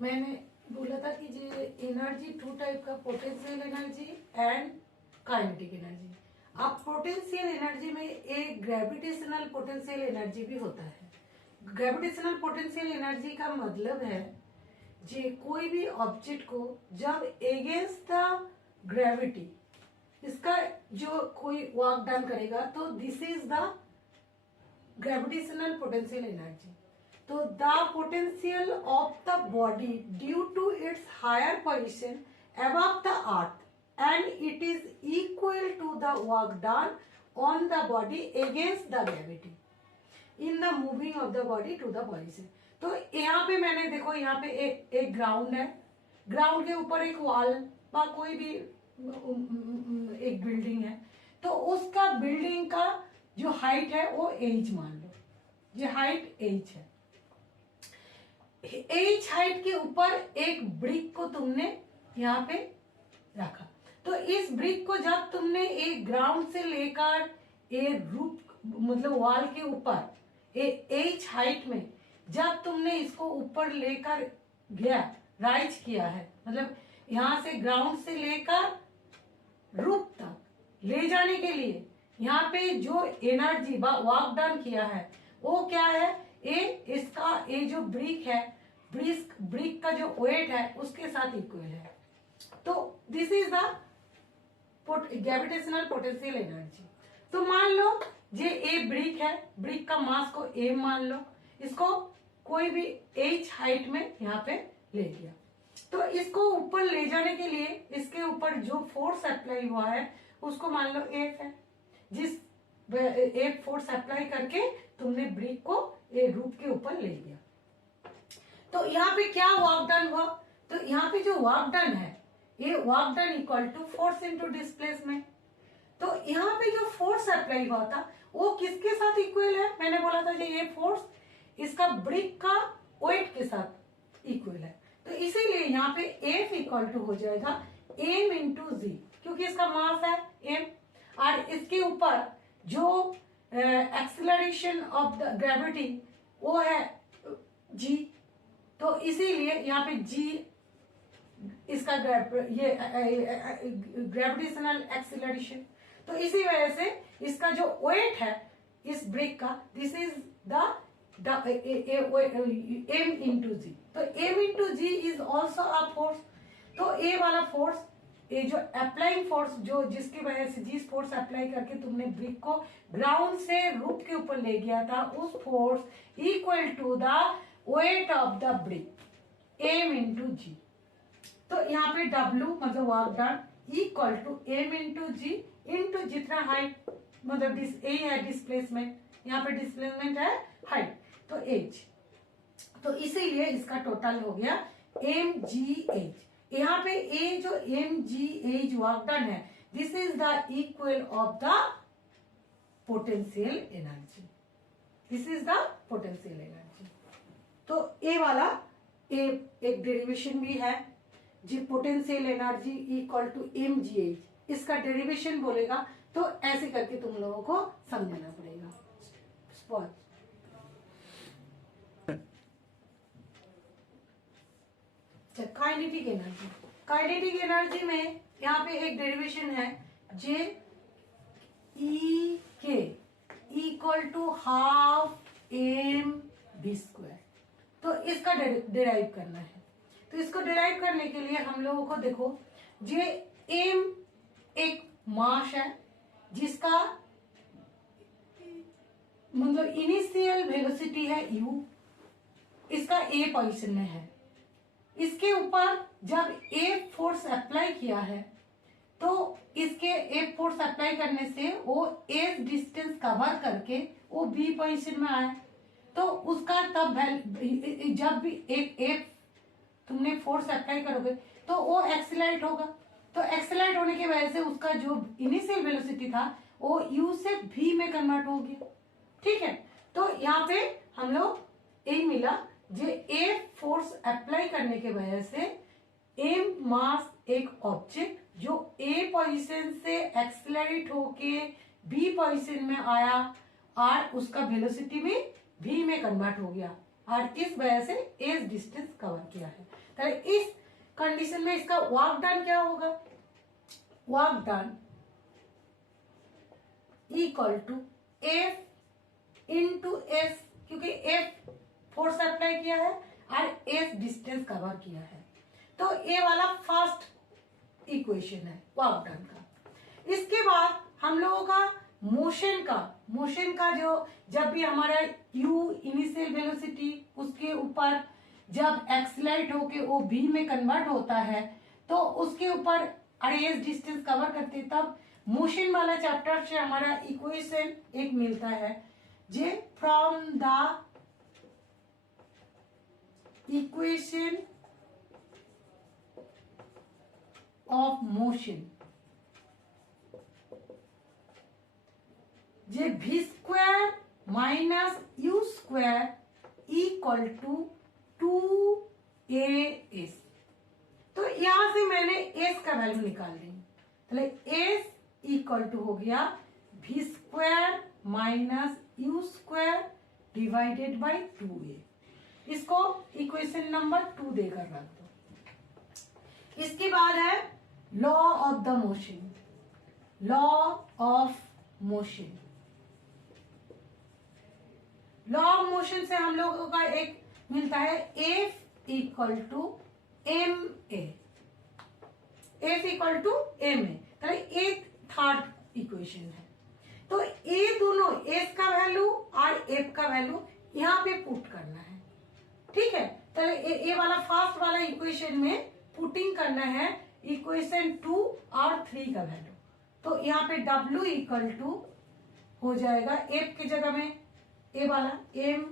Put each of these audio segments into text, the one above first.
मैंने बोला था कि जो एनर्जी टू टाइप का, potential energy and kinetic energy. अब पोटेंशियल एनर्जी में एक ग्रेविटेशनल पोटेंशियल एनर्जी भी होता है। ग्रेविटेशनल पोटेंशियल एनर्जी का मतलब है जे कोई भी ऑब्जेक्ट को जब एगेंस्ट द ग्रेविटी इसका जो कोई वर्क डन करेगा तो this is the gravitational potential energy. तो the potential of the body due to its higher position above the earth and it is equal to the work done on the body against the gravity in the moving of the body to the position। तो यहाँ पे मैंने देखो, यहाँ पे एक ground है, ground के ऊपर एक वॉल या कोई भी एक बिल्डिंग है, तो उसका बिल्डिंग का जो हाइट है वो एच मान लो, ये हाइट एच है। एच हाइट के ऊपर एक ब्रिक को तुमने यहाँ पे रखा, तो इस ब्रिक को जब तुमने एक ग्राउंड से लेकर एक रूफ मतलब वॉल के ऊपर एच हाइट में जब तुमने इसको ऊपर लेकर गया, राइज किया है, मतलब यहां से ग्राउंड से लेकर रूफ तक ले जाने के लिए यहाँ पे जो एनर्जी वर्क डन किया है वो क्या है, इसका ये जो ब्रिक है, ब्रिक का जो वेट है उसके साथ इक्वल है। तो this is the gravitational potential energy. तो मान लो ये ए ब्रिक है, ब्रिक का मास को ए मान लो, इसको कोई भी एच हाइट में यहाँ पे ले लिया, तो इसको ऊपर ले जाने के लिए इसके ऊपर जो फोर्स अप्लाई हुआ है उसको मान लो एफ है। जिस एक फोर्स अप्लाई करके तुमने ब्रिक को ए रूफ के ऊपर ले लिया, तो यहाँ पे क्या वर्क डन हुआ, तो यहाँ पे जो वर्क डन है ये work done equal to force into displacement. तो यहाँ पे जो फोर्स अप्लाई हुआ था वो किसके साथ इक्वल है, मैंने बोला था ये फोर्स इसका ब्रिक का वेट के साथ इक्वल है। तो इसीलिए यहाँ पे एफ इक्वल टू हो जाएगा एम इंटू जी, क्योंकि इसका मास है एम और इसके ऊपर जो एक्सेलरेशन ऑफ द ग्रेविटी वो है जी। तो इसीलिए यहाँ पे जी इसका ये ग्रेविटेशनल एक्सेलरेशन, तो इसी वजह से इसका जो वेट है इस ब्रिक का, this is the M into G. तो M into G is also a force. तो ए वाला फोर्स, ये जो अप्लाइंग फोर्स जो जिसकी वजह से जिस फोर्स अप्लाई करके तुमने ब्रिक को ग्राउंड से रूफ के ऊपर ले गया था, उस force equal to the weight of the brick M into G. तो यहाँ पे W मतलब work done equal to M into G into जितना हाइट मतलब ए है डिस्प्लेसमेंट, यहाँ पे डिस्प्लेसमेंट है हाइट, तो एच। तो इसीलिए इसका टोटल हो गया एम जी एच। यहाँ पे ए जो M G H work done है, this is the equal of the potential energy, this is the potential energy. तो ए वाला एक डेरिवेशन भी है जी, potential energy equal to M G H, इसका डेरिवेशन बोलेगा तो ऐसे करके तुम लोगों को समझना पड़ेगा। काइनेटिक एनर्जी, काइनेटिक एनर्जी में यहाँ पे एक डेरिवेशन है J E K equal to half M V square. तो इसका डिराइव करना है, तो इसको डिराइव करने के लिए हम लोगों को देखो जे एम एक मास है जिसका मतलब इनिशियल वेलोसिटी है u, इसका ए पोजीशन में है, इसके ऊपर जब ए फोर्स अप्लाई किया है तो इसके ए फोर्स अप्लाई करने से वो ए डिस्टेंस कवर करके वो बी पोजीशन में आया, तो उसका तब जब भी एक तुमने फोर्स अप्लाई करोगे तो वो एक्सेलरेट होगा, तो एक्सेलरेट होने की वजह से उसका जो इनिशियल वेलोसिटी था वो u से v में कन्वर्ट हो गया। ठीक है, तो यहाँ पे हम लोग ए मिला जे ए फोर्स अप्लाई करने के वजह से एम मास एक ऑब्जेक्ट जो ए पोजीशन से एक्सेलरेट होके बी पोजीशन में आया और उसका वेलोसिटी में v में कन्वर्ट हो गया और किस वजह से एज डिस्टेंस कवर किया है। तो इस कंडीशन में इसका वर्क डन क्या होगा, work done equal to F into S, क्योंकि एफ फोर्स अप्लाई किया है और एस डिस्टेंस कवर किया है। तो ये वाला फर्स्ट इक्वेशन है वर्क डन का। इसके बाद हम लोगों का मोशन का जो जब भी हमारा u इनिशियल वेलोसिटी उसके ऊपर जब एक्सलाइट होके वो v में कन्वर्ट होता है तो उसके ऊपर एज डिस्टेंस कवर करते, तब मोशन वाला चैप्टर से हमारा इक्वेशन एक मिलता है जे from the equation of motion जे v square minus u square equal to 2as। तो यहां से मैंने s का वैल्यू निकाल दी, तो s इक्वल टू हो गया v square minus u square divided by 2a। इसको इक्वेशन नंबर 2 देकर रख दो। इसके बाद है law of the motion, law of motion. Law of motion से हम लोगों का एक मिलता है F equal to M A, F equal to M A. तो ये थर्ड इक्वेशन है। तो ये दोनों एस का वैल्यू और एफ का वैल्यू यहाँ पे पुट करना है, ठीक है। तो ये वाला फर्स्ट वाला इक्वेशन में पुटिंग करना है इक्वेशन 2 और 3 का वैल्यू। तो यहाँ पे W इक्वल टू हो जाएगा एफ की जगह में ए वाला m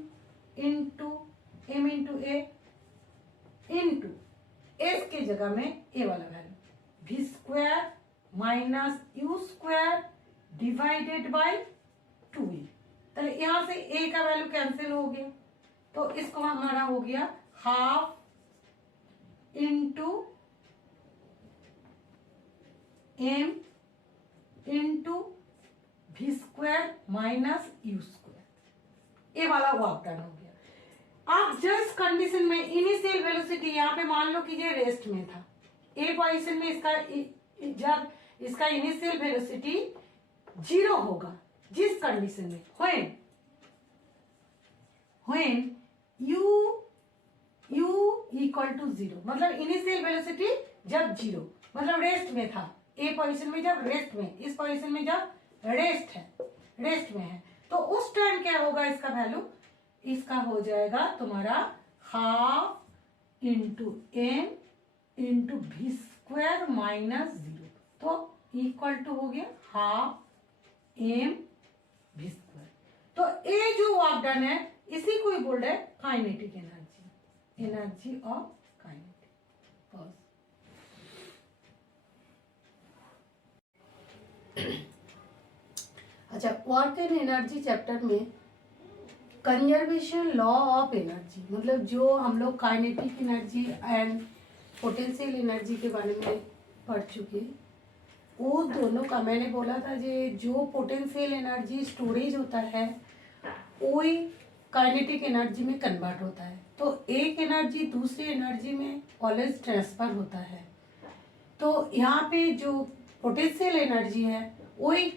इंटू ए इंटू एस की जगह में ए वाला value v square minus u square divided by 2a। तो यहां से a का वैल्यू कैंसिल हो गया, तो इसको हमारा हो गया half into m into v square minus u square. ये वाला वर्क डन हो गया। अब जस्ट कंडीशन में इनिशियल वेलोसिटी यहाँ पे मान लो कि ये रेस्ट में था, ए पोजीशन में इसका जब इसका इनिशियल वेलोसिटी 0 होगा, जिस कंडीशन में व्हेन u इक्वल टू 0, मतलब इनिशियल वेलोसिटी जब 0 मतलब रेस्ट में था, ए पोजीशन में जब रेस्ट में, इस पोजीशन में जब रेस्ट में है, तो उस टाइम क्या होगा इसका वैल्यू, इसका हो जाएगा तुम्हारा हाफ इंटू एम इंटू भी स्क्वायर माइनस 0। तो इक्वल टू हो गया हाफ एम भी स्क्वायर। तो ये जो वर्क डन है इसी को ही बोल रहे काइनेटिक एनर्जी ऑफ काइनेटिक। अच्छा, वर्क एंड एनर्जी चैप्टर में कंजर्वेशन लॉ ऑफ एनर्जी, मतलब जो हम लोग kinetic energy and potential energy के बारे में पढ़ चुके, वो दोनों का मैंने बोला था जो पोटेंशियल एनर्जी स्टोरेज होता है वही काइनेटिक एनर्जी में कन्वर्ट होता है। तो एक एनर्जी दूसरी एनर्जी में ऑलवेज ट्रांसफर होता है। तो यहाँ पे जो पोटेंशियल एनर्जी है वही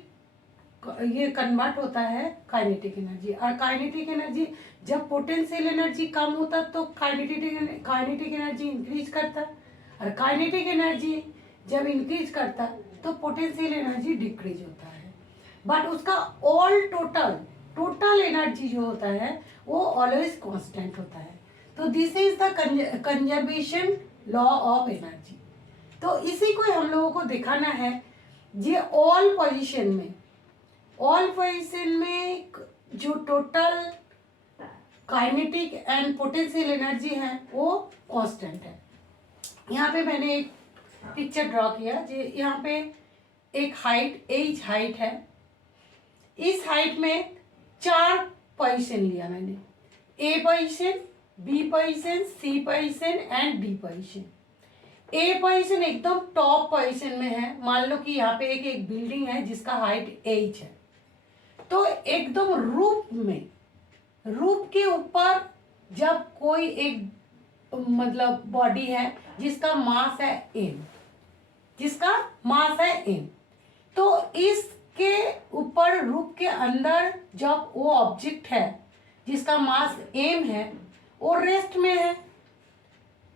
ये कन्वर्ट होता है काइनेटिक एनर्जी। और काइनेटिक एनर्जी जब पोटेंशियल एनर्जी कम होता तो काइनेटिक एनर्जी इंक्रीज करता, और काइनेटिक एनर्जी जब इंक्रीज करता तो पोटेंशियल एनर्जी डिक्रीज होता है। बट उसका ऑल टोटल एनर्जी जो होता है वो ऑलवेज कांस्टेंट होता है। तो this is the conservation law of energy. तो इसी को हम लोगों को दिखाना है, ये ऑल पोजीशन में जो total kinetic and potential energy है वो कांस्टेंट है। यहाँ पे मैंने एक पिक्चर ड्रॉ किया, यहाँ पे एक एच हाइट है। इस हाइट में 4 पोजीशन लिया मैंने, A position, B position, C position and D position. A position एकदम टॉप पोजीशन में है। मान लो कि यहाँ पे एक बिल्डिंग है जिसका हाइट एच है, तो एकदम रूफ के ऊपर जब कोई एक मतलब बॉडी है जिसका मास है m, जिसका मास है m, तो इसके ऊपर रूप के अंदर जब वो ऑब्जेक्ट है जिसका मास m है वो रेस्ट में है,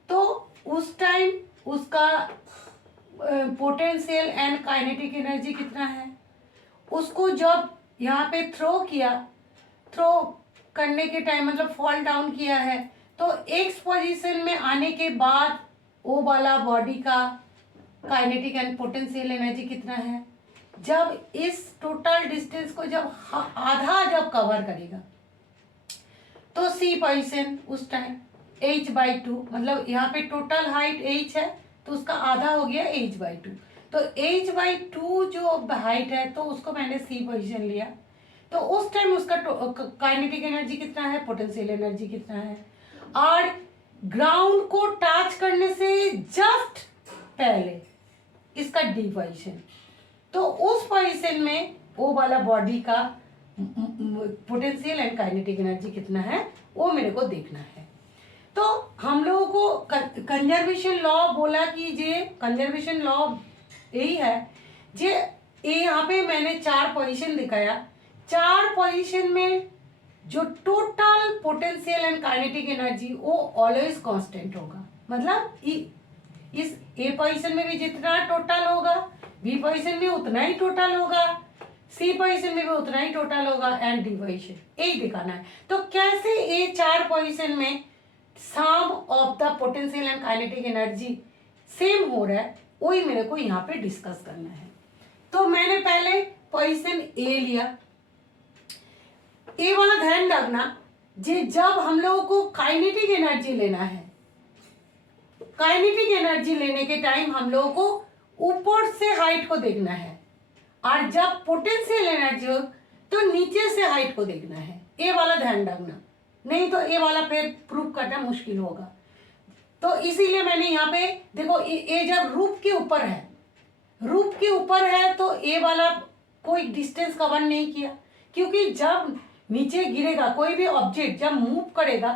तो उस टाइम उसका पोटेंशियल एंड काइनेटिक एनर्जी कितना है, उसको जब यहाँ पे थ्रो करने के टाइम मतलब फॉल डाउन किया है, तो एक्स पोजीशन में आने के बाद वो वाला बॉडी का काइनेटिक एंड पोटेंशियल एनर्जी कितना है, जब इस टोटल डिस्टेंस को जब आधा जब कवर करेगा तो सी पोजीशन उस टाइम h/2, मतलब यहाँ पे टोटल हाइट h है तो उसका आधा हो गया h/2, तो h/2 जो हाइट है तो उसको मैंने सी पोजीशन लिया, तो उस टाइम उसका काइनेटिक एनर्जी कितना है, पोटेंशियल एनर्जी कितना है, और ग्राउंड को टच करने से जस्ट पहले इसका डी पोजीशन, तो उस पोजीशन में वो वाला बॉडी का पोटेंशियल एंड काइनेटिक एनर्जी कितना है वो मेरे को देखना है। तो हम लोगों को कंजर्वेशन लॉ बोला कि जे कंजर्वेशन लॉ यही है जे ये यहाँ पे मैंने 4 पोजीशन दिखाया, 4 पोजीशन में जो total potential and kinetic energy वो ऑलवेज कांस्टेंट होगा, मतलब इस ए पोजीशन में भी जितना टोटल होगा, बी पोजीशन में उतना ही टोटल होगा, सी पोजीशन में भी उतना ही टोटल होगा, एंड डी पोजीशन यही दिखाना है। तो कैसे ये 4 पोजीशन में sum of the potential and kinetic energy same हो रहा है वही मेरे को यहाँ पे डिस्कस करना है। तो मैंने पहले पोजीशन ए लिया, ए वाला ध्यान रखना जे जब हम लोगों को काइनेटिक एनर्जी लेना है, काइनेटिक एनर्जी लेने के टाइम हम लोगों को ऊपर से हाइट को देखना है, और जब पोटेंशियल एनर्जी हो तो नीचे से हाइट को देखना है, ए वाला ध्यान रखना, नहीं तो ए वाला फिर प्रूव करना मुश्किल होगा। तो इसीलिए मैंने यहाँ पे देखो ए जब रूप के ऊपर है, रूप के ऊपर है तो ए वाला कोई डिस्टेंस कवर नहीं किया, क्योंकि जब नीचे गिरेगा कोई भी ऑब्जेक्ट जब मूव करेगा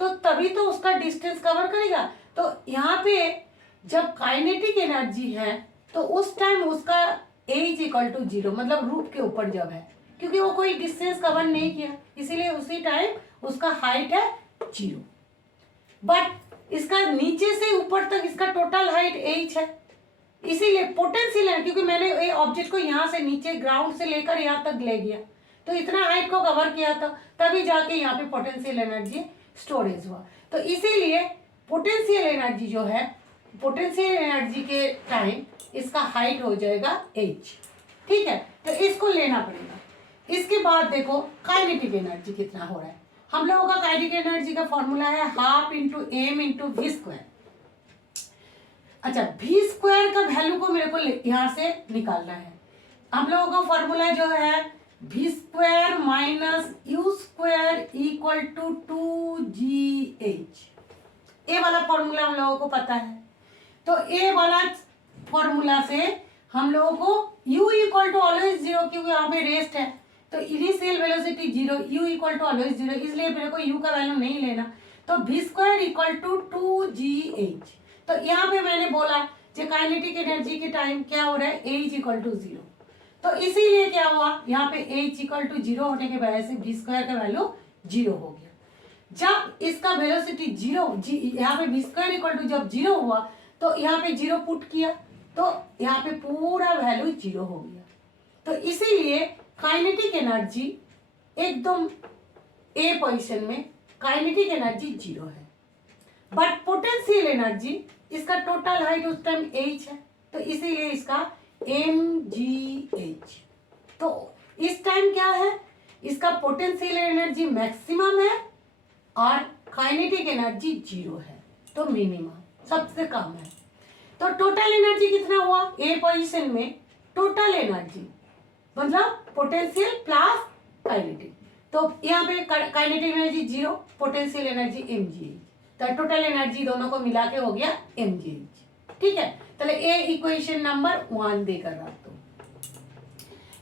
तो तभी तो उसका डिस्टेंस कवर करेगा। तो यहाँ पे जब काइनेटिक एनर्जी है तो उस टाइम उसका H=0, मतलब रूप के ऊपर जब है, क्योंकि वो कोई डिस्टेंस कवर नहीं किया, इसीलिए उसी टाइम उसका हाइट है 0। बट इसका नीचे से ऊपर तक इसका टोटल हाइट h है, इसीलिए पोटेंशियल है, क्योंकि मैंने ये ऑब्जेक्ट को यहाँ से नीचे ग्राउंड से लेकर यहाँ तक ले गया तो इतना हाइट को कवर किया था, तभी जाके यहाँ पे पोटेंशियल एनर्जी स्टोरेज हुआ। तो इसीलिए पोटेंशियल एनर्जी जो है, पोटेंशियल एनर्जी के टाइम इसका हाइट हो जाएगा h, ठीक है, तो इसको लेना पड़ेगा। इसके बाद देखो काइनेटिक एनर्जी कितना हो रहा है, हम लोगों का काइनेटिक एनर्जी का फॉर्मूला है 1/2 × m × v²। अच्छा, v² का वैल्यू को मेरे को यहाँ से निकालना है। हम लोगों का फॉर्मूला जो है v² - u² = 2gh, ए वाला फॉर्मूला हम लोगों को पता है। तो ए वाला फॉर्मूला से हम लोगों को u = ऑलवेज 0, क्योंकि यहाँ पे रेस्ट है तो इनिशियल वेलोसिटी 0, u = ऑलवेज 0, इसलिए मेरे को u का वैल्यू नहीं लेना। तो v² = 2gh। तो यहाँ पे मैंने बोला जो काइनेटिक एनर्जी के टाइम क्या हो रहा है, h = 0, तो इसीलिए क्या हुआ यहाँ पे h = 0 होने के वजह से v² का वैल्यू 0 हो गया। जब इसका वेलोसिटी 0, यहाँ पे v² = जब 0 हुआ तो यहाँ पे 0 पुट किया तो यहाँ पे पूरा वैल्यू 0 हो गया। तो इसीलिए काइनेटिक एनर्जी एकदम ए पोजीशन में काइनेटिक एनर्जी 0 है, बट पोटेंशियल एनर्जी इसका टोटल हाइट उस टाइम h है, तो इसीलिए इसका mgh। तो इस टाइम क्या है, इसका पोटेंशियल एनर्जी मैक्सिमम है और काइनेटिक एनर्जी 0 है, तो मिनिमम सबसे कम है। तो टोटल एनर्जी कितना हुआ ए पोजीशन में, टोटल एनर्जी मतलब पोटेंशियल प्लस काइनेटिक, तो यहाँ पे kinetic energy 0, potential energy mgh, तो टोटल एनर्जी दोनों को मिला के हो गया mgh, ठीक है। चलो ए इक्वेशन नंबर 1 देकर रख दो।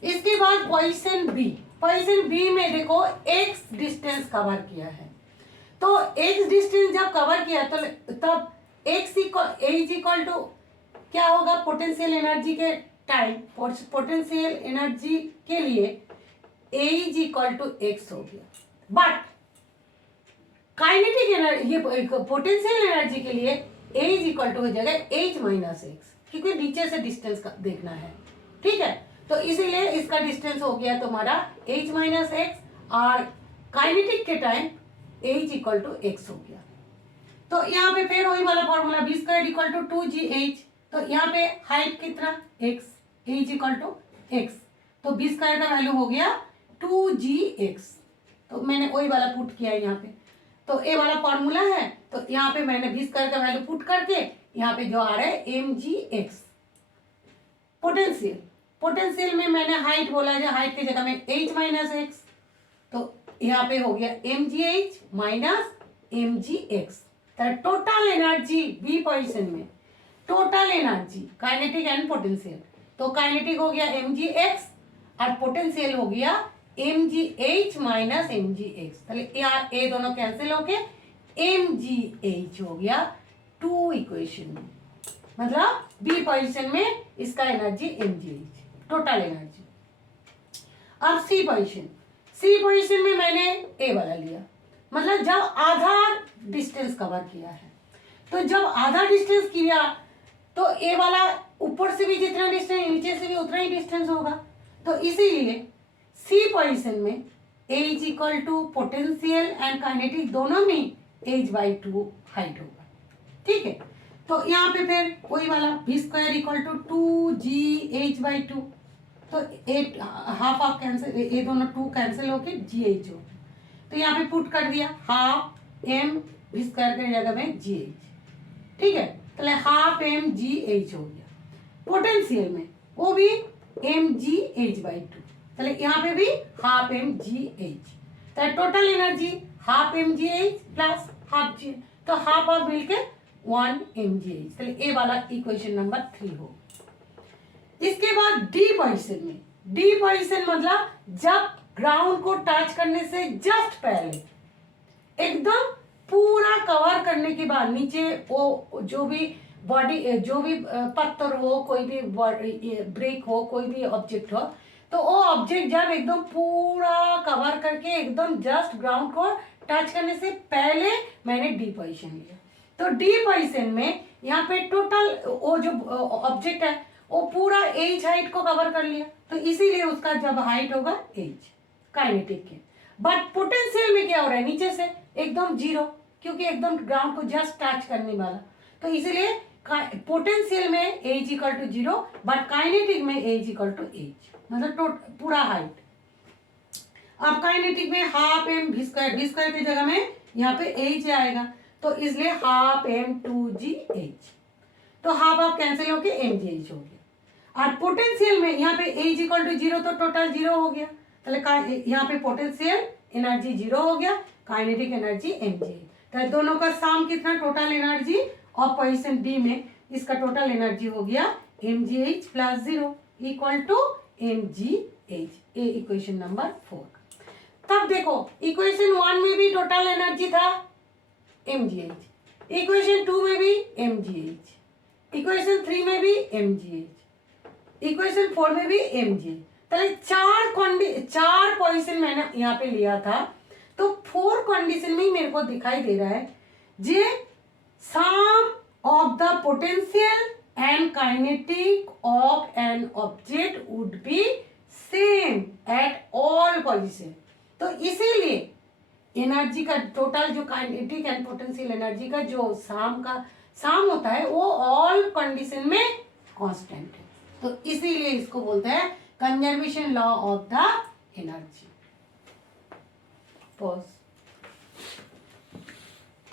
इसके बाद पोजीशन बी, पोजीशन बी में देखो x डिस्टेंस कवर किया है, तो एक्स डिस्टेंस जब कवर किया तो तब एक्स इज इक्वल टू क्या होगा, पोटेंशियल एनर्जी के टाइम, पोटेंशियल एनर्जी के लिए ए इज इक्वल टू एक्स हो गया। बट काइनेटिक एनर्जी, ये पोटेंशियल एनर्जी के लिए ए इज इक्वल टू हो जाएगा एच माइनस एक्स, क्योंकि नीचे से डिस्टेंस का देखना है, ठीक है। तो इसीलिए इसका डिस्टेंस हो गया तुम्हारा एच माइनस एक्स, और काइनेटिक के time A is equal to X हो गया। तो यहाँ पे फिर वही वाला formula V square equal to 2gh, तो यहाँ पे हाइट कितना x, A is equal to X, तो बी स्क्वायर का वैल्यू हो गया 2gx। तो मैंने वही वाला पुट किया है यहाँ पे, तो ए वाला फॉर्मूला है, तो यहाँ पे मैंने बी स्क्वायर का वैल्यू पुट करके यहाँ पे जो आ रहा है mgx। पोटेंशियल, पोटेंशियल में मैंने हाइट बोला, जो हाइट की जगह में h माइनस एक्स, तो यहाँ पे हो गया mgh minus mgx। Total energy B position में, total energy kinetic and potential, तो काइनेटिक हो गया mgx और पोटेंशियल हो गया mgh माइनस mgx। यार ए दोनों कैंसिल होके mgh हो गया 2 इक्वेशन में, मतलब बी पोजीशन में इसका एनर्जी mgh टोटल एनर्जी। अब सी पोजीशन, सी पोजीशन में मैंने ए वाला लिया, मतलब जब आधा डिस्टेंस कवर किया है, तो जब आधा डिस्टेंस किया तो ए वाला ऊपर से भी जितना डिस्टेंस, नीचे से भी उतना ही डिस्टेंस होगा। तो इसीलिए सी पोजीशन में A is equal to potential and kinetic दोनों में एच बाई 2 हाइट होगा, ठीक है। तो यहाँ पे फिर वही वाला B square equal to 2gh/2, तो ए हाफ हाफ कैंसिल, ये दोनों 2 कैंसिल होके gh हो, तो यहाँ पे पुट कर दिया हाफ एम बी स्क्वायर की जगह में gh, ठीक है। तो हाफ mgh हो गया। पोटेंशियल में वो भी mgh/2, चले यहाँ पे भी हाफ mgh, तो total energy half mgh plus half g, तो हाफ हाफ मिलके 1 mgh। चलिए ए वाला इक्वेशन नंबर 3 हो। इसके बाद डी पोजीशन में, डी पोजीशन मतलब जब ग्राउंड को टच करने से जस्ट पहले, एकदम पूरा कवर करने के बाद नीचे वो जो भी बॉडी, जो भी पत्थर हो, कोई भी ब्रेक हो, कोई भी ऑब्जेक्ट हो, तो वो ऑब्जेक्ट जब एकदम पूरा कवर करके एकदम जस्ट ग्राउंड को टच करने से पहले मैंने डी पोजीशन लिया। तो डी पोजीशन में यहाँ पे टोटल वो जो ऑब्जेक्ट है वो पूरा एच हाइट को कवर कर लिया, तो इसीलिए उसका जब हाइट होगा एच काइनेटिक के। बट पोटेंशियल में क्या हो रहा है, नीचे से एकदम जीरो, क्योंकि एकदम ग्राउंड को जस्ट टच करने वाला, तो इसीलिए पोटेंशियल में A is equal to 0, but kinetic में A is equal to H, मतलब पूरा हाइट। अब काइनेटिक में half M V square, V square की जगह में यहाँ पे एच आएगा, तो इसलिए हाफ एम 2gh, तो हाफ हाफ कैंसिल होके mgh हो गया। और पोटेंशियल में यहाँ पे ए इज इक्वल टू 0, तो टोटल 0 हो गया, तो यहाँ पे पोटेंशियल एनर्जी 0 हो गया, काइनेटिक एनर्जी mgh। तो दोनों का सम कितना, टोटल एनर्जी और पोजीशन डी में इसका टोटल एनर्जी हो गया mgh plus 0 equal to mgh। A equation number 4। तब देखो इक्वेशन 1 में भी टोटल एनर्जी था mgh, इक्वेशन 2 में भी mgh, इक्वेशन 3 में भी mgh, इक्वेशन 4 में भी mgh। तो चार पोजीशन मैंने यहाँ पे लिया था, तो 4 कंडीशन में ही मेरे को दिखाई दे रहा है जे sum of the potential and kinetic of an object would be same at all position. तो इसीलिए एनर्जी का टोटल जो काइनेटिक एंड पोटेंशियल एनर्जी का जो सम होता है वो ऑल कंडीशन में कांस्टेंट है, तो इसीलिए इसको बोलते हैं conservation law of the energy. Pause.